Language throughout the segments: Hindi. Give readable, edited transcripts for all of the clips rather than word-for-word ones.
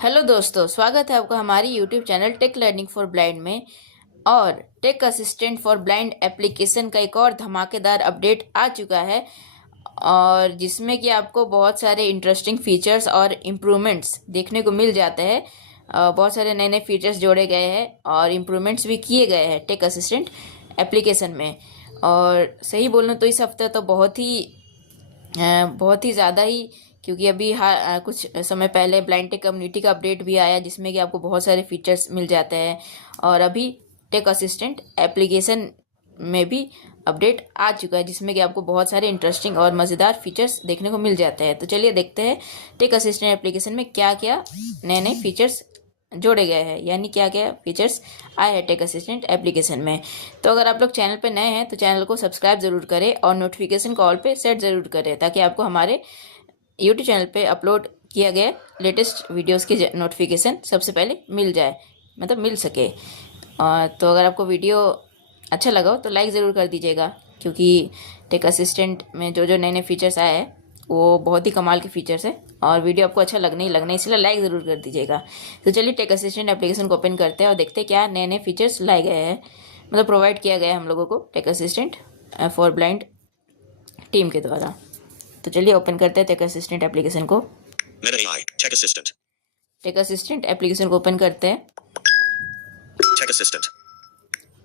हेलो दोस्तों, स्वागत है आपका हमारी YouTube channel tech learning for blind में। और tech assistant for blind application का एक और धमाकेदार अपडेट आ चुका है, और जिसमें कि आपको बहुत सारे इंटरेस्टिंग फीचर्स और इम्प्रूवमेंट्स देखने को मिल जाते हैं। बहुत सारे नए नए फीचर्स जोड़े गए हैं और इम्प्रूवमेंट्स भी किए गए हैं टेक असिस्टेंट एप्लीकेशन में। और सही बोलूँ तो इस हफ्ते तो बहुत ही ज़्यादा ही, क्योंकि अभी कुछ समय पहले ब्लाइंड टेक कम्युनिटी का अपडेट भी आया जिसमें कि आपको बहुत सारे फीचर्स मिल जाते हैं। और अभी टेक असिस्टेंट एप्लीकेशन में भी अपडेट आ चुका है जिसमें कि आपको बहुत सारे इंटरेस्टिंग और मज़ेदार फीचर्स देखने को मिल जाते हैं। तो चलिए देखते हैं टेक असिस्टेंट एप्लीकेशन में क्या क्या नए नए फीचर्स जोड़े गए हैं, यानी क्या क्या फीचर्स आए हैं टेक असिस्टेंट एप्लीकेशन में। तो अगर आप लोग चैनल पर नए हैं तो चैनल को सब्सक्राइब ज़रूर करें और नोटिफिकेशन कॉल पे सेट ज़रूर करें, ताकि आपको हमारे यूट्यूब चैनल पे अपलोड किया गया लेटेस्ट वीडियोस की नोटिफिकेशन सबसे पहले मिल जाए, मतलब मिल सके। और तो अगर आपको वीडियो अच्छा लगा हो तो लाइक ज़रूर कर दीजिएगा, क्योंकि टेक असिस्टेंट में जो जो नए नए फीचर्स आए हैं वो बहुत ही कमाल के फीचर्स है, और वीडियो आपको अच्छा लगना ही लगना है, इसलिए लाइक ज़रूर कर दीजिएगा। तो चलिए टेक असिस्टेंट एप्लीकेशन को ओपन करते हैं और देखते हैं क्या नए नए फीचर्स लाए गए हैं, मतलब प्रोवाइड किया गया है हम लोगों को tech assistant for blind team के द्वारा। तो चलिए ओपन करते हैं टेक असिस्टेंट एप्लीकेशन को। Meta AI, Tech Assistant, tech assistant application को ओपन करते हैं। Tech Assistant,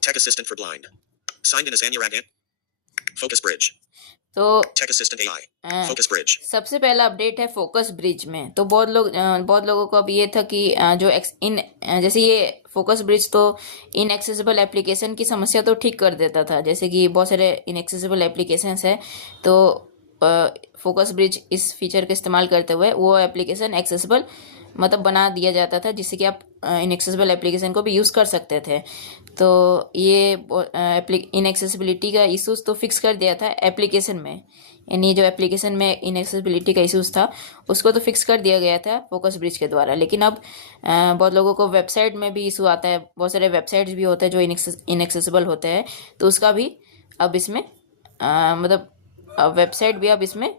Tech Assistant for Blind. Signed in as Anurag. Focus Bridge, तो Tech Assistant AI, Focus Bridge. सबसे पहला अपडेट है फोकस ब्रिज में। तो बहुत लोगों को अब ये था कि जैसे ये फोकस ब्रिज तो इनएक्सेसिबल एप्लीकेशन की समस्या तो ठीक कर देता था, जैसे कि बहुत सारे इनएक्सेसिबल एप्लीकेशंस है, तो फोकस ब्रिज इस फीचर का इस्तेमाल करते हुए वो एप्लीकेशन एक्सेसिबल मतलब बना दिया जाता था, जिससे कि आप इनएक्सेसिबल एप्लीकेशन को भी यूज़ कर सकते थे। तो ये इनएक्सेसिबिलिटी का इशूज़ तो फिक्स कर दिया था एप्लीकेशन में, यानी जो एप्लीकेशन में इनएक्सेसिबिलिटी का इशूज़ था उसको तो फिक्स कर दिया गया था फोकस ब्रिज के द्वारा। लेकिन अब बहुत लोगों को वेबसाइट में भी इशू आता है, बहुत सारे वेबसाइट्स भी होते हैं जो इनएक्सेसिबल होते हैं, तो उसका भी अब इसमें मतलब वेबसाइट भी अब इसमें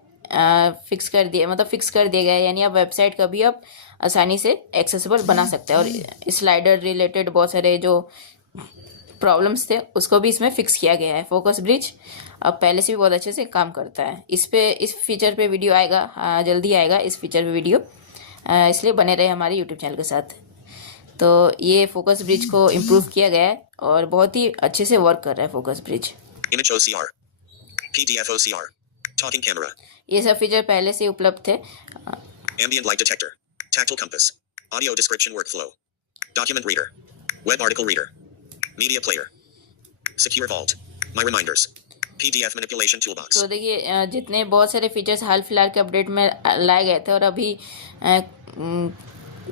फिक्स कर दिया गया है, यानी आप वेबसाइट का भी आप आसानी से एक्सेसिबल बना सकते हैं। और स्लाइडर रिलेटेड बहुत सारे जो प्रॉब्लम्स थे उसको भी इसमें फिक्स किया गया है। फोकस ब्रिज अब पहले से भी बहुत अच्छे से काम करता है। इस फीचर पे वीडियो आएगा, जल्दी आएगा इस फीचर पे वीडियो, इसलिए बने रहे हमारे यूट्यूब चैनल के साथ। तो ये फोकस ब्रिज को इम्प्रूव किया गया है और बहुत ही अच्छे से वर्क कर रहा है focus bridge. Image OCR, PDF OCR, Talking Camera, ये सब फीचर पहले से उपलब्ध थे। Ambient Light Detector, Tactile Compass, Audio Description Workflow, Document Reader, Web Article Reader, Media Player, Secure Vault, My Reminders, PDF Manipulation Toolbox. तो देखिए जितने बहुत सारे फीचर्स हाल फिलहाल के अपडेट में लाए गए थे, और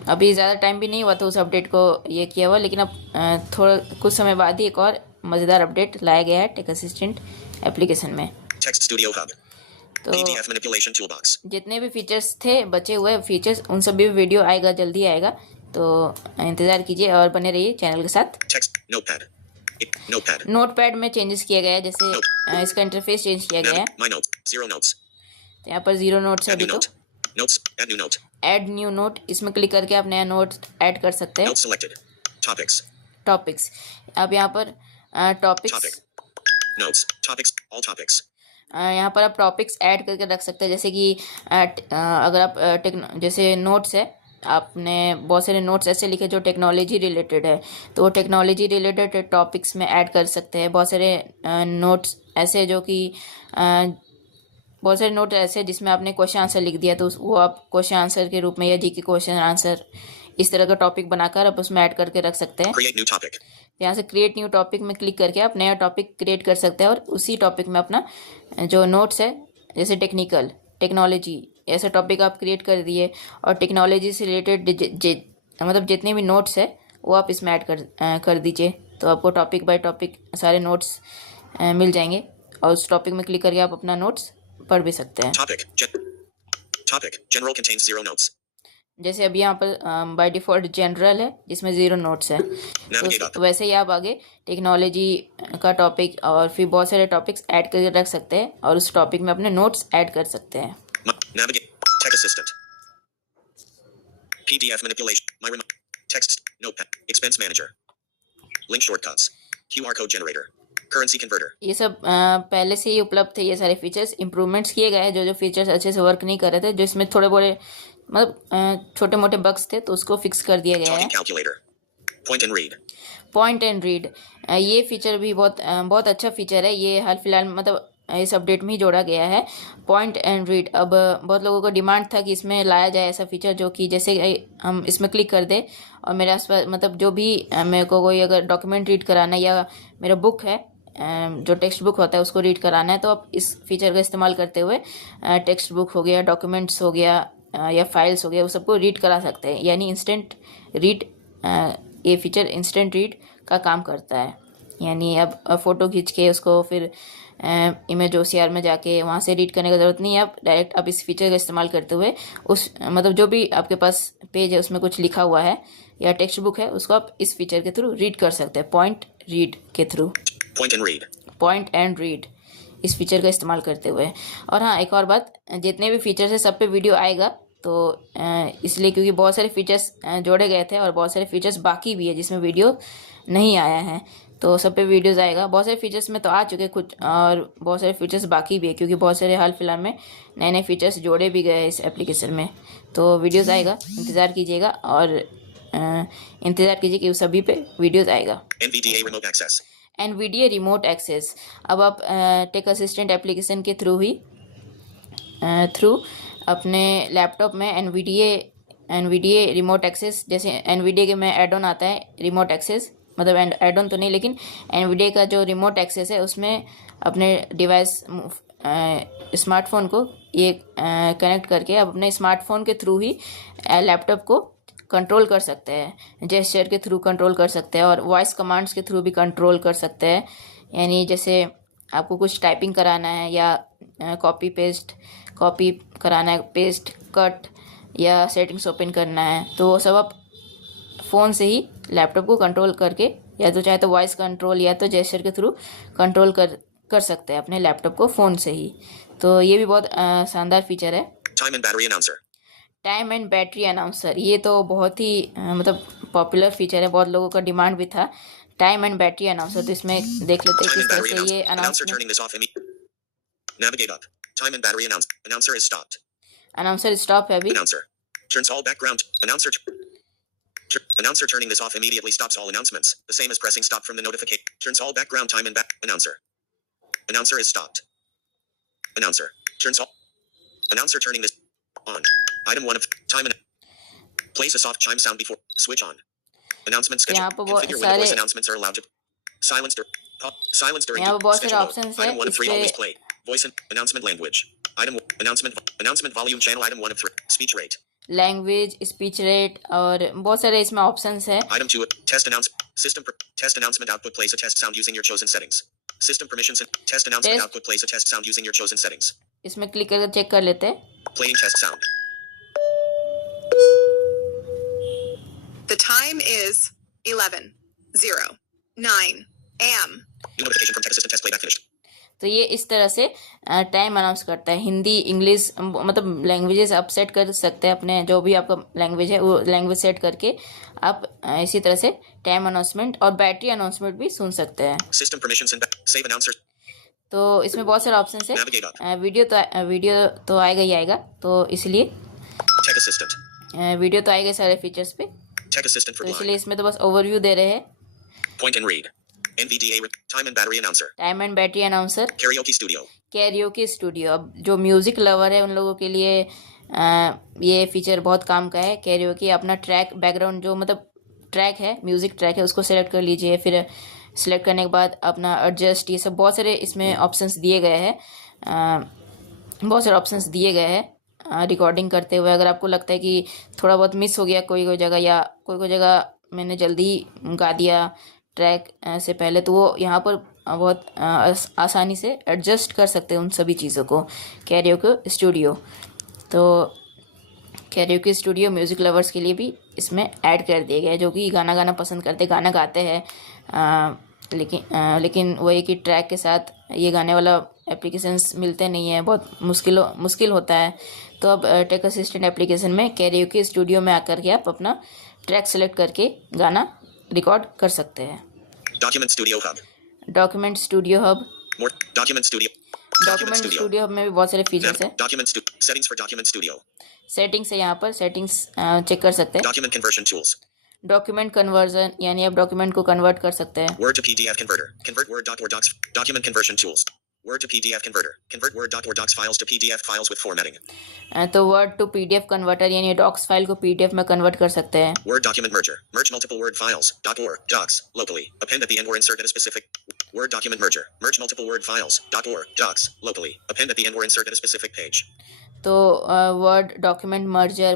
अभी ज़्यादा टाइम भी नहीं हुआ था उस अपडेट को ये किया हुआ, लेकिन अब थोड़ा कुछ समय बाद ही एक और मज़ेदार अपडेट लाया गया है टेक असिस्टेंट एप्लीकेशन में। Text Studio Hub, तो PDF Manipulation Toolbox, जितने भी फीचर्स थे बचे हुए फीचर्स, उन सभी वीडियो आएगा, जल्दी आएगा, तो इंतज़ार कीजिए और बने रहिए चैनल के साथ। Text Notepad, Notepad, नोटपैड में चेंजेस किया गया है, जैसे इसका इंटरफेस चेंज किया गया है। My Notes, Zero Notes, तो यहाँ पर 0 नोट्स है Add New अभी तो। Note, Notes, Add New Note, add new note, इसमें क्लिक करके आप नया नोट ऐड कर सकते हैं। Notes Selected, Topics, टॉपिक्स, अब यहाँ पर topics, Topic, Notes, Topics, All Topics, यहाँ पर आप टॉपिक्स ऐड करके रख सकते हैं, जैसे कि अगर आप जैसे नोट्स है, आपने बहुत सारे नोट्स ऐसे लिखे जो टेक्नोलॉजी रिलेटेड है, तो वो टेक्नोलॉजी रिलेटेड टॉपिक्स में ऐड कर सकते हैं। बहुत सारे नोट्स ऐसे जो कि बहुत सारे नोट ऐसे जिसमें आपने क्वेश्चन आंसर लिख दिया, तो वो आप क्वेश्चन आंसर के रूप में या जी के क्वेश्चन आंसर इस तरह का टॉपिक बनाकर आप उसमें ऐड करके रख सकते हैं। Create New Topic, यहाँ से क्रिएट न्यू टॉपिक में क्लिक करके आप नया टॉपिक क्रिएट कर सकते हैं, और उसी टॉपिक में अपना जो नोट्स है, जैसे टेक्नोलॉजी ऐसा टॉपिक आप क्रिएट कर दिए, और टेक्नोलॉजी से रिलेटेड मतलब जितने भी नोट्स है वो आप इसमें ऐड कर दीजिए, तो आपको टॉपिक बाय टॉपिक सारे नोट्स मिल जाएंगे, और उस टॉपिक में क्लिक करके आप अपना नोट्स पढ़ भी सकते हैं। Topic, General contains 0 notes, जैसे अभी यहाँ पर बाय डिफ़ॉल्ट जनरल है जिसमें 0 नोट्स है, Navigate up, तो वैसे ही आप आगे टेक्नोलॉजी का टॉपिक और फिर बहुत सारे टॉपिक्स ऐड करके रख सकते हैं, और उस टॉपिक में अपने नोट्स ऐड कर सकते हैं। Navigate, Tech Assistant, PDF manipulation. Text. Notepad. Expense manager. Link shortcuts. QR code generator. Currency converter. ये सब पहले से ही उपलब्ध थे। ये सारे फीचर्स इम्प्रूवमेंट्स किए गए हैं। जो जो फीचर्स अच्छे से वर्क नहीं कर रहे थे, जो इसमें थोड़े बड़े मतलब छोटे मोटे बग्स थे, तो उसको फिक्स कर दिया गया है। Talking calculator. Point and read. Point and read, ये फीचर भी बहुत अच्छा फीचर है। ये हाल फिलहाल मतलब इस अपडेट में ही जोड़ा गया है, पॉइंट एंड रीड। अब बहुत लोगों को डिमांड था कि इसमें लाया जाए ऐसा फीचर जो कि जैसे हम इसमें क्लिक कर दे और मेरे आसपास मतलब जो भी मेरे को कोई अगर डॉक्यूमेंट रीड कराना है या मेरा बुक है जो टेक्स्ट बुक होता है उसको रीड कराना है, तो आप इस फीचर का इस्तेमाल करते हुए टेक्स्ट बुक हो गया, डॉक्यूमेंट्स हो गया या फाइल्स हो गया, वो सबको रीड करा सकते हैं। यानी इंस्टेंट रीड, ये फीचर इंस्टेंट रीड का काम करता है। यानी अब फ़ोटो खींच के उसको फिर इमेज OCR में जाके वहाँ से रीड करने की ज़रूरत नहीं है। आप डायरेक्ट अब इस फीचर का इस्तेमाल करते हुए उस मतलब जो भी आपके पास पेज है उसमें कुछ लिखा हुआ है या टेक्स्ट बुक है, उसको आप इस फीचर के थ्रू रीड कर सकते हैं, पॉइंट रीड के थ्रू। पॉइंट एंड रीड इस फीचर का इस्तेमाल करते हुए। और हाँ, एक और बात, जितने भी फीचर्स है सब पे वीडियो आएगा, तो इसलिए क्योंकि बहुत सारे फीचर्स जोड़े गए थे और बहुत सारे फीचर्स बाकी भी है जिसमें वीडियो नहीं आया है, तो सब पे वीडियोस आएगा। बहुत सारे फीचर्स में तो आ चुके कुछ और बहुत सारे फीचर्स बाकी भी है, क्योंकि बहुत सारे हाल फिलहाल में नए नए फीचर्स जोड़े भी गए इस एप्लीकेशन में। तो वीडियोस आएगा, इंतज़ार कीजिएगा और इंतज़ार कीजिए कि उस सभी पे वीडियोस आएगा। NVDA रिमोट एक्सेस, अब आप टेक असिस्टेंट एप्लीकेशन के थ्रू अपने लैपटॉप में NVDA रिमोट एक्सेस, जैसे NVDA के में एड ऑन आता है रिमोट एक्सेस, मतलब एड ऑन तो नहीं लेकिन NVDA का जो रिमोट एक्सेस है उसमें अपने डिवाइस स्मार्टफोन को ये कनेक्ट करके आप अपने स्मार्टफोन के थ्रू ही लैपटॉप को कंट्रोल कर सकते हैं, जेस्चर के थ्रू कंट्रोल कर सकते हैं और वॉइस कमांड्स के थ्रू भी कंट्रोल कर सकते हैं। यानी जैसे आपको कुछ टाइपिंग कराना है या कॉपी कराना है, पेस्ट, कट या सेटिंग्स ओपन करना है, तो वो सब आप फ़ोन से ही लैपटॉप को कंट्रोल करके या तो चाहे तो वॉइस कंट्रोल या तो जेस्चर के थ्रू कंट्रोल कर सकते हैं अपने लैपटॉप को फ़ोन से ही। तो ये भी बहुत शानदार फीचर है। टाइम एंड बैटरी अनाउंसर, ये तो बहुत ही मतलब पॉपुलर फीचर है, बहुत लोगों का डिमांड भी था। टाइम एंड बैटरी अनाउंसर, तो इसमें देख लेते हैं किस तरह से ये अनाउंसर स्टॉप है अभी। Announcer turning this off immediately stops all announcements. The same as pressing stop from the notification. Turns all background time and back. Announcer is stopped. Announcer turns all. Announcer turning this on. Item 1 of time and place a soft chime sound before switch on. Announcement schedule. Configure when voice announcements are allowed to silence during schedule mode. Item 1 of 3 always play. Voice announcement language. Item announcement volume channel. Item 1 of 3 speech rate. Language, speech rate और बहुत सारे इसमें ऑप्शंस है। Item 2 test announcement system test announcement output plays a test sound using your chosen settings. System permissions and test announcement output plays a test sound using your chosen settings. इसमें क्लिक करके चेक कर लेते हैं। Playing test sound. The time is 11:09 a.m. Notification from Tech Assistant test playback finished. तो ये इस तरह से टाइम अनाउंस करता है। हिंदी, इंग्लिश मतलब लैंग्वेजेस आप सेट कर सकते हैं, अपने जो भी आपका लैंग्वेज है वो लैंग्वेज सेट करके आप इसी तरह से टाइम अनाउंसमेंट और बैटरी अनाउंसमेंट भी सुन सकते हैं। System permissions and save announcer. तो इसमें बहुत सारे ऑप्शन है। वीडियो तो आएगा ही आएगा, तो इसलिए Tech Assistant. वीडियो तो आएगा सारे फीचर्स पे, Tech Assistant for तो blind. इसलिए इसमें तो बस ओवरव्यू दे रहे हैं। Point and read. NVDA time and battery announcer. Time and battery announcer. Karaoke studio. Karaoke studio, अब जो म्यूज़िक लवर है उन लोगों के लिए ये फीचर बहुत काम का है। कैरियोके अपना ट्रैक बैकग्राउंड जो मतलब ट्रैक है, म्यूज़िक ट्रैक है, उसको सेलेक्ट कर लीजिए। फिर सेलेक्ट करने के बाद अपना एडजस्ट, ये सब बहुत सारे इसमें ऑप्शंस दिए गए हैं। बहुत सारे ऑप्शंस दिए गए हैं रिकॉर्डिंग करते हुए। अगर आपको लगता है कि थोड़ा बहुत मिस हो गया कोई जगह या कोई जगह मैंने जल्दी गा दिया ट्रैक से पहले, तो वो यहाँ पर बहुत आसानी से एडजस्ट कर सकते हैं उन सभी चीज़ों को। कैरियोके स्टूडियो, तो कैरियोके स्टूडियो म्यूज़िक लवर्स के लिए भी इसमें ऐड कर दिया गया है, जो कि गाना पसंद करते, गाना गाते हैं लेकिन वही कि ट्रैक के साथ ये गाने वाला एप्लीकेशंस मिलते नहीं हैं, बहुत मुश्किल होता है। तो अब टेक असिस्टेंट एप्लीकेशन में कैरियोके स्टूडियो में आकर के आप अपना ट्रैक सेलेक्ट करके गाना रिकॉर्ड कर सकते हैं। Document Studio Hub. Document studio hub, More. Document Studio. Document studio hub में भी बहुत सारे फीचर्स हैं। Settings for Document Studio. Settings है, यहाँ पर सेटिंग्स चेक कर सकते हैं। Document Conversion Tools. Document conversion, यानी आप डॉक्यूमेंट को कन्वर्ट कर सकते हैं। Word to PDF Converter. Convert Word doc or docs. Document Conversion Tools. Word to PDF Converter. Convert Word doc or docs files to PDF files with formatting. तो वर्ड टू पीडीएफ कन्वर्टर यानी डॉक्स फाइल को पीडीएफ में कन्वर्ट कर सकते हैं। Word Document Merger. Merge multiple Word files. .or docs locally. Append at the end or insert at a specific. Word Document Merger. Merge multiple Word files. .or docs locally. Append at the end or insert at a specific page. तो वर्ड डॉक्यूमेंट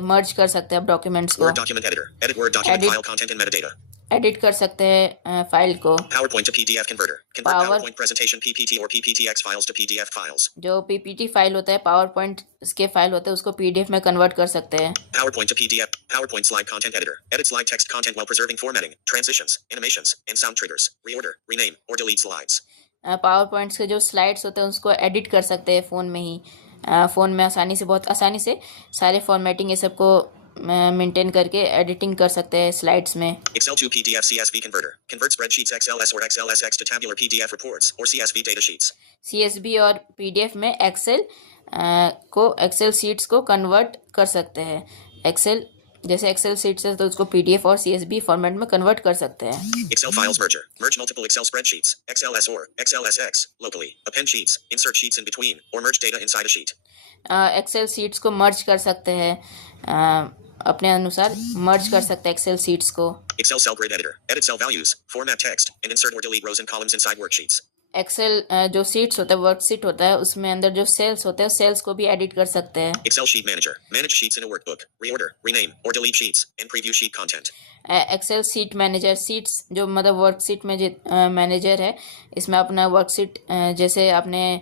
मर्ज कर सकते हैं आप डॉक्यूमेंट्स को। Word Document Editor. Edit Word document Edit. file content and metadata. Edit कर सकते हैं फाइल को। PowerPoint to PDF Converter. Convert Power- PowerPoint presentation PPT or PPTX files to PDF files. जो पीपीटी फाइल होता है, पावर पॉइंट के फाइल होते हैं, उसको पीडीएफ में कन्वर्ट कर सकते हैं। PowerPoint to PDF. PowerPoint slide content editor. Edit slide text content while preserving formatting, transitions, animations, and sound triggers. Reorder, rename, or delete slides. Power points के जो स्लाइड्स होते हैं उसको एडिट कर सकते हैं फ़ोन में ही। फ़ोन में बहुत आसानी से सारे फॉर्मेटिंग ये सबको मेंटेन करके एडिटिंग कर सकते हैं स्लाइड्स में। Excel to PDF CSV converter. Convert spreadsheets XLS or XLSX to tabular PDF reports or CSV data sheets. CSV और पीडीएफ में एक्सेल शीट्स को कन्वर्ट कर सकते हैं। जैसे एक्सेल शीट्स है तो उसको पीडीएफ और सीएसवी फॉर्मेट में कन्वर्ट कर सकते हैं। Excel files merger. Merge multiple Excel spreadsheets, XLS or XLSX, locally. Append sheets, insert sheets in between, or merge data inside a sheet. Excel sheets को मर्ज कर सकते हैं, अपने अनुसार मर्ज कर सकते हैं एक्सेल शीट्स को। Excel cell grid editor. Edit cell values, format text, and insert or delete rows and columns inside worksheets. Excel जो शीट्स होता है, वर्कशीट होता है, उसमें अंदर जो सेल्स होते हैं, सेल्स को भी एडिट कर सकते हैं। Excel sheet manager. Manage sheets in a workbook. Reorder, rename, or delete sheets, and preview sheet content. Excel sheet manager, sheets जो मतलब वर्कशीट में मैनेजर है, इसमें अपना वर्कशीट जैसे आपने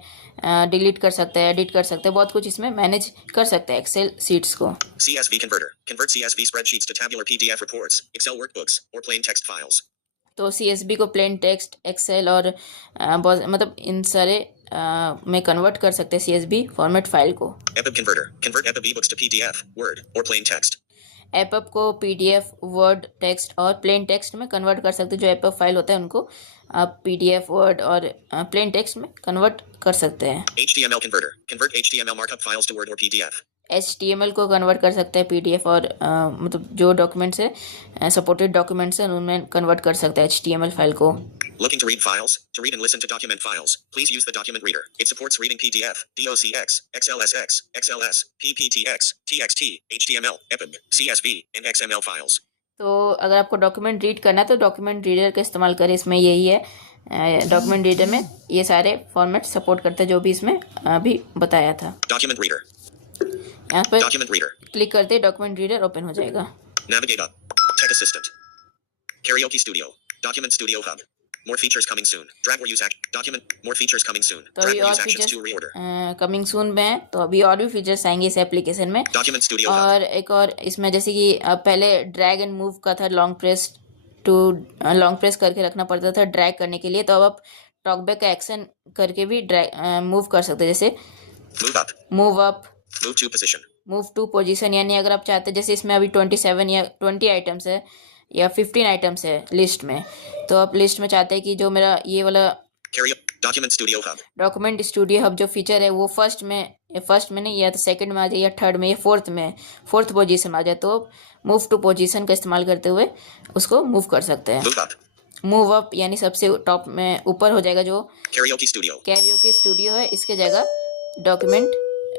डिलीट कर सकते हैं, एडिट कर सकते हैं, बहुत कुछ इसमें मैनेज कर सकते हैं एक्सेल शीट्स को। CSV converter. Convert CSV spreadsheets to tabular PDF reports, Excel workbooks, or plain text files. तो सीएसवी को प्लेन टेक्स्ट, एक्सेल और मतलब इन सारे में कन्वर्ट कर सकते हैं सीएसवी फॉर्मेट फाइल को। EPUB converter. Convert EPUB ebooks to PDF, Word, or plain text. एपअप को पीडीएफ, वर्ड, टेक्स्ट और प्लेन टेक्स्ट में कन्वर्ट कर सकते हैं। जो एपअप फाइल होता है उनको आप पीडीएफ, वर्ड और प्लेन टेक्स्ट में कन्वर्ट कर सकते हैं। HTML converter. Convert HTML markup files to Word or PDF. HTML को कन्वर्ट कर सकते हैं पीडीएफ और मतलब जो डॉक्यूमेंट्स है, सपोर्टेड डॉक्यूमेंट्स हैं, उनमें कन्वर्ट कर सकते हैं HTML फाइल को। Looking to read files? To read and listen to document files, please use the document reader. It supports reading PDF, DOCX, XLSX, XLS, PPTX, TXT, HTML, EPUB, CSV, and XML files. तो अगर आपको डॉक्यूमेंट रीड करना है तो डॉक्यूमेंट रीडर का इस्तेमाल करें। इसमें यही है, डॉक्यूमेंट रीडर में ये सारे फॉर्मेट सपोर्ट करते हैं जो भी इसमें अभी बताया था। Document reader. यहाँ पर Document reader. क्लिक करते ही डॉक्यूमेंट रीडर ओपन हो जाएगा। Navigate up. Tech Assistant. Karaoke Studio. Document Studio Hub. More features coming soon. Drag or use act. Document. More features coming soon. तो Drag अभी or और use actions features to reorder. Coming soon में है, तो अभी और भी फीचर्स आएंगे इस एप्लीकेशन में। Document Studio Hub. और एक और इसमें जैसे कि पहले ड्रैग एंड मूव का था, लॉन्ग प्रेस करके रखना पड़ता था ड्रैग करने के लिए, तो अब आप टॉकबैक का एक्शन करके भी ड्रैग मूव कर सकते हैं। जैसे Move up. Move up, Move to position. Move to position, यानी अगर आप चाहते हैं, जैसे इसमें अभी 27 या 20 आइटम्स है या 15 आइटम्स है लिस्ट में, तो आप लिस्ट में चाहते हैं कि जो मेरा ये वाला Document Studio Hub. Document studio hub जो फीचर है वो फर्स्ट में नहीं, या तो सेकंड में आ जाए, या थर्ड में, या फोर्थ पोजीशन में आ जाए, तो मूव टू पोजीशन का इस्तेमाल करते हुए उसको मूव कर सकते हैं। Move up. मूव अप यानी सबसे टॉप में ऊपर हो जाएगा जो Karaoke Studio. कैरियोके स्टूडियो है, इसके जगह डॉक्यूमेंट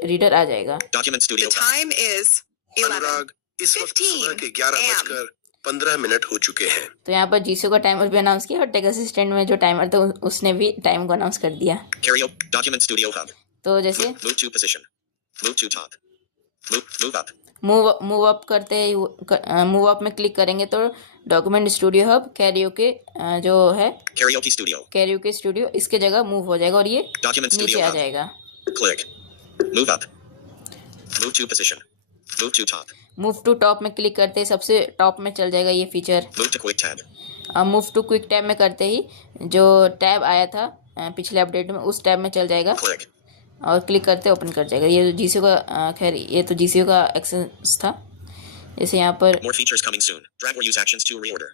रीडर आ जाएगा। Document The Studio Hub. time is 11. अनुराग, इस वक्त 15 सुबह के 11:15 हो चुके हैं। तो यहाँ पर जीसो का टाइमर भी अनाउंस किया और टेक असिस्टेंट में जो टाइमर था उसने भी टाइम को अनाउंस कर दिया। Karaoke. Document Studio Hub. तो जैसे Move to position. Move to top. Move up. Move up करते हैं, मूव अप में क्लिक करेंगे तो डॉक्यूमेंट स्टूडियो हब कैरियोके जो है Karaoke Studio. कैरियोके स्टूडियो, इसके जगह मूव हो जाएगा और ये Document नीचे Studio आ Hub. जाएगा। Click. Move up. Move to position. Move to top. Move to top में क्लिक करते ही सबसे टॉप में चल जाएगा ये feature. Move to quick tab. अब मूव टू क्विक टैब में करते ही जो टैब आया था पिछले अपडेट में उस टैब में चल जाएगा Click. और क्लिक करते ओपन कर जाएगा। ये जीसीओ का खैर ये तो जीसीओ का एक्सेस था। जैसे यहाँ पर More features coming soon. Drag or use actions to reorder.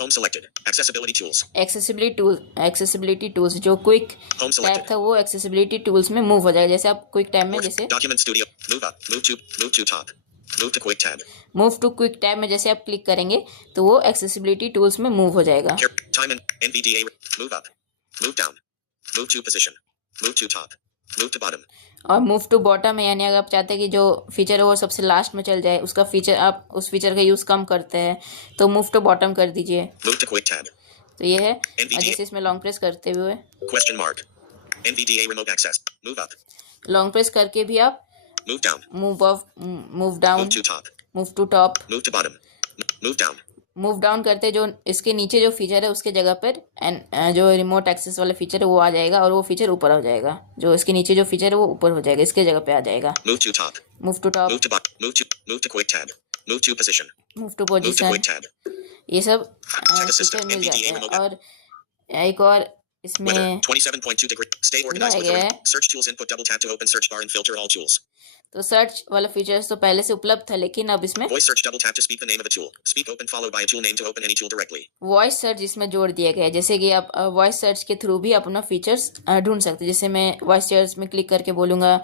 Home selected. Accessibility tools. Accessibility tools जो क्विक Home टैब selected. था वो एक्सेसिबिलिटी टूल्स में मूव हो जाएगा। जैसे आप क्विक टैब में More जैसे document studio. Move up. Move to top. Move to quick tab. Move to quick tab में जैसे आप क्लिक करेंगे तो वो एक्सेसिबिलिटी टूल्स में मूव हो जाएगा। Time and NVDA. Move up. Move down. Move to position. Move to top. Move to bottom. और मूव टू बॉटम है, यानी अगर आप चाहते हैं कि जो फीचर है वो सबसे लास्ट में चल जाए, उसका फीचर आप उस फीचर का यूज़ कम करते हैं तो मूव टू बॉटम कर दीजिए। Move to quick tab. तो ये है NVDA. जैसे इसमें लॉन्ग प्रेस करते हुए Question mark. NVDA remote access. Move up. Long press करके भी आप Move down. Move down, Move to top. Move to top, Move to bottom. Move down. Move down करते जो इसके नीचे जो फीचर है उसके जगह पर जो रिमोट एक्सेस वाला फीचर है वो आ जाएगा और वो फीचर ऊपर हो जाएगा। जो इसके नीचे जो फीचर है वो ऊपर हो जाएगा, इसके जगह पे आ जाएगा। Move to top. Move to top, Move to bottom. Move to quick tab. Move to position. Move to Move to position, quick tab. ये सब Check फीचर assistant. मिल जाते NVDA हैं। remote. और एक और इसमें Weather. 27.2 degree. Stay organized with the Yeah. search tools input. Double tap to open search bar and filter all tools. तो सर्च वाला फीचर्स तो पहले से उपलब्ध था, लेकिन अब इसमें Voice search. Double tap to speak the name of a tool. Speak open followed by a tool name to open any tool directly. Voice search इसमें जोड़ दिया गया है। जैसे कि आप वॉइस सर्च के थ्रू भी अपना फीचर्स ढूंढ सकते हैं। जैसे मैं वॉइस सर्च में क्लिक करके बोलूँगा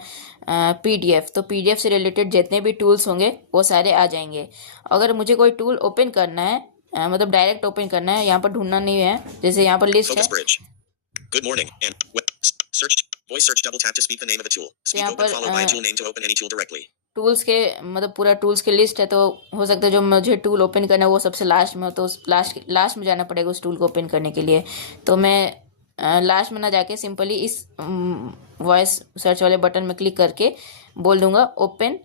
पीडीएफ, तो पीडीएफ से रिलेटेड जितने भी टूल्स होंगे वो सारे आ जाएंगे। अगर मुझे कोई टूल ओपन करना है मतलब डायरेक्ट ओपन करना है, यहाँ पर ढूंढना नहीं है। जैसे यहाँ पर लिस्ट है, Focus bridge. Good morning and search. Voice search. Double tap to speak the name of a tool. Speak यहाँ open पर followed by a tool name to open any tool directly. Tools के मतलब पूरा टूल्स के लिस्ट है। तो हो सकता है जो मुझे टूल ओपन करना है वो सबसे लास्ट में हो, तो उस लास्ट में जाना पड़ेगा उस टूल को ओपन करने के लिए। तो मैं लास्ट में ना जाके सिंपली इस वॉइस सर्च वाले बटन में क्लिक करके बोल दूंगा ओपन,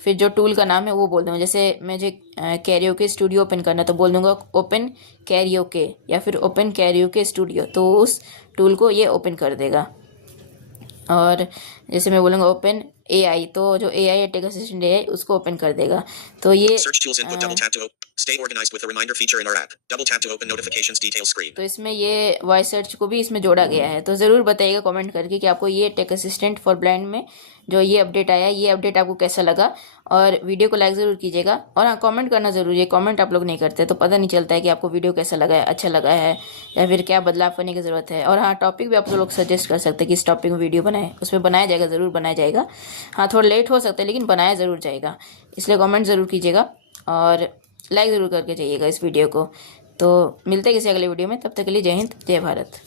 फिर जो टूल का नाम है वो बोल दूंगा। जैसे मुझे कैरियोके स्टूडियो ओपन करना है तो बोल दूंगा ओपन कैरियोके या फिर ओपन कैरियोके स्टूडियो, तो उस टूल को ये ओपन कर देगा। और जैसे मैं बोलूँगा ओपन एआई, तो जो एआई है टेक असिस्टेंट एआई उसको ओपन कर देगा। तो ये Search tools input. Double tap to stay organized with the reminder feature in our app. Double tap to open notifications details screen. तो इसमें ये वॉइस सर्च को भी इसमें जोड़ा गया है। तो ज़रूर बताइएगा कमेंट करके कि आपको ये टेक असिस्टेंट फॉर ब्लाइंड में जो ये अपडेट आया, ये अपडेट आपको कैसा लगा। और वीडियो को लाइक ज़रूर कीजिएगा और हाँ कमेंट करना ज़रूरी है। कमेंट आप लोग नहीं करते तो पता नहीं चलता है कि आपको वीडियो कैसा लगा है, अच्छा लगा है या फिर क्या बदलाव करने की ज़रूरत है। और हाँ टॉपिक भी आप लोग सजेस्ट कर सकते हैं कि इस टॉपिक में वीडियो बनाए, उसमें बनाया जाएगा, ज़रूर बनाया जाएगा। हाँ थोड़ा लेट हो सकता है लेकिन बनाया ज़रूर जाएगा, इसलिए कमेंट ज़रूर कीजिएगा और लाइक ज़रूर करके जाइएगा इस वीडियो को। तो मिलते हैं किसी अगले वीडियो में, तब तक के लिए जय हिंद जय भारत।